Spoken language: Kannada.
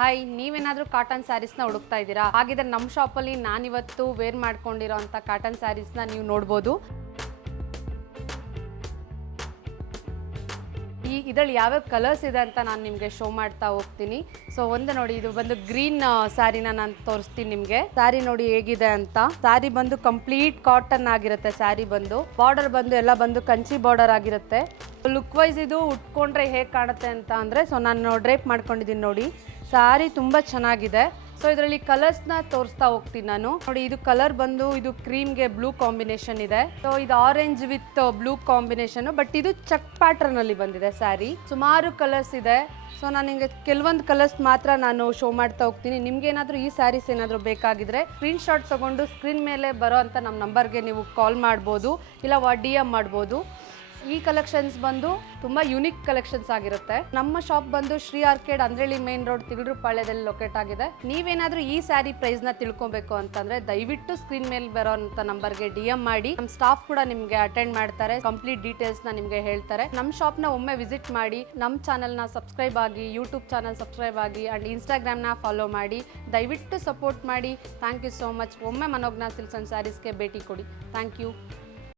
ಹಾಯ್, ನೀವೇನಾದರೂ ಕಾಟನ್ ಸ್ಯಾರೀಸ್ನ ಹುಡುಕ್ತಾ ಇದ್ದೀರಾ? ಹಾಗಿದ್ರೆ ನಮ್ಮ ಶಾಪಲ್ಲಿ ನಾನಿವತ್ತು ವೇರ್ ಮಾಡ್ಕೊಂಡಿರೋ ಅಂಥ ಕಾಟನ್ ಸ್ಯಾರೀಸ್ನ ನೀವು ನೋಡ್ಬೋದು. ಇದರಲ್ಲಿ ಯಾವ್ಯಾವ ಕಲರ್ಸ್ ಇದೆ ಅಂತ ನಾನು ನಿಮಗೆ ಶೋ ಮಾಡ್ತಾ ಹೋಗ್ತೀನಿ. ಸೊ ಒಂದು ನೋಡಿ, ಇದು ಬಂದು ಗ್ರೀನ್ ಸ್ಯಾರಿನ ನಾನು ತೋರಿಸ್ತೀನಿ ನಿಮಗೆ. ಸ್ಯಾರಿ ನೋಡಿ ಹೇಗಿದೆ ಅಂತ. ಸ್ಯಾರಿ ಬಂದು ಕಂಪ್ಲೀಟ್ ಕಾಟನ್ ಆಗಿರುತ್ತೆ. ಸ್ಯಾರಿ ಬಂದು ಬಾರ್ಡರ್ ಬಂದು ಎಲ್ಲ ಬಂದು ಕಂಚಿ ಬಾರ್ಡರ್ ಆಗಿರುತ್ತೆ. ಲುಕ್ ವೈಸ್ ಇದು ಉಟ್ಕೊಂಡ್ರೆ ಹೇಗೆ ಕಾಣುತ್ತೆ ಅಂತ ಅಂದರೆ, ಸೊ ನಾನು ಡ್ರೇಪ್ ಮಾಡ್ಕೊಂಡಿದ್ದೀನಿ ನೋಡಿ. ಸ್ಯಾರಿ ತುಂಬ ಚೆನ್ನಾಗಿದೆ. ಸೊ ಇದರಲ್ಲಿ ಕಲರ್ಸ್ನ ತೋರಿಸ್ತಾ ಹೋಗ್ತೀನಿ ನಾನು. ನೋಡಿ, ಇದು ಕಲರ್ ಬಂದು ಇದು ಕ್ರೀಮ್ಗೆ ಬ್ಲೂ ಕಾಂಬಿನೇಷನ್ ಇದೆ. ಸೊ ಇದು orange with blue combination, but ಇದು ಚೆಕ್ ಪ್ಯಾಟರ್ನ್ ಅಲ್ಲಿ ಬಂದಿದೆ ಸ್ಯಾರಿ. ಸುಮಾರು ಕಲರ್ಸ್ ಇದೆ. ಸೊ ನಾನು ನಿಮಗೆ ಕೆಲವೊಂದು ಕಲರ್ಸ್ ಮಾತ್ರ ನಾನು ಶೋ ಮಾಡ್ತಾ ಹೋಗ್ತೀನಿ. ನಿಮ್ಗೆ ಏನಾದರೂ ಈ ಸ್ಯಾರೀಸ್ ಏನಾದರೂ ಬೇಕಾಗಿದ್ರೆ ಸ್ಕ್ರೀನ್ ಶಾಟ್ ತಗೊಂಡು ಸ್ಕ್ರೀನ್ ಮೇಲೆ ಬರೋ ಅಂತ ನಮ್ಮ ನಂಬರ್ಗೆ ನೀವು ಕಾಲ್ ಮಾಡ್ಬೋದು, ಇಲ್ಲ DM ಮಾಡ್ಬೋದು. ಈ ಕಲೆಕ್ಷನ್ಸ್ ಬಂದು ತುಂಬ ಯುನಿಕ್ ಕಲೆಕ್ಷನ್ಸ್ ಆಗಿರುತ್ತೆ. ನಮ್ಮ ಶಾಪ್ ಬಂದು Shri arcade, Andrahalli main road, ತಿಗಡ್ರಪಾಳ್ಯದಲ್ಲಿ ಲೊಕೇಟ್ ಆಗಿದೆ. ನೀವೇನಾದರೂ ಈ ಸ್ಯಾರಿ ಪ್ರೈಸ್ನ ತಿಳ್ಕೊಬೇಕು ಅಂತಂದರೆ ದಯವಿಟ್ಟು ಸ್ಕ್ರೀನ್ ಮೇಲೆ ಬರೋ ಅಂತ ನಂಬರ್ಗೆ DM ಮಾಡಿ. ನಮ್ಮ ಸ್ಟಾಫ್ ಕೂಡ ನಿಮಗೆ ಅಟೆಂಡ್ ಮಾಡ್ತಾರೆ, ಕಂಪ್ಲೀಟ್ ಡೀಟೇಲ್ಸ್ನ ನಿಮಗೆ ಹೇಳ್ತಾರೆ. ನಮ್ಮ ಶಾಪ್ನ ಒಮ್ಮೆ ವಿಸಿಟ್ ಮಾಡಿ, ನಮ್ಮ ಚಾನಲ್ನ ಸಬ್ಸ್ಕ್ರೈಬ್ ಆಗಿ, ಯೂಟ್ಯೂಬ್ ಚಾನಲ್ ಸಬ್ಸ್ಕ್ರೈಬ್ ಆಗಿ ಆ್ಯಂಡ್ ಇನ್ಸ್ಟಾಗ್ರಾಮ್ನ ಫಾಲೋ ಮಾಡಿ. ದಯವಿಟ್ಟು ಸಪೋರ್ಟ್ ಮಾಡಿ. Thank you so much. ಒಮ್ಮೆ ಮನೋಜ್ಞ ಸಿಲ್ಕ್ಸ್ ಆ್ಯಂಡ್ ಸ್ಯಾರೀಸ್ಗೆ ಭೇಟಿ ಕೊಡಿ. Thank you.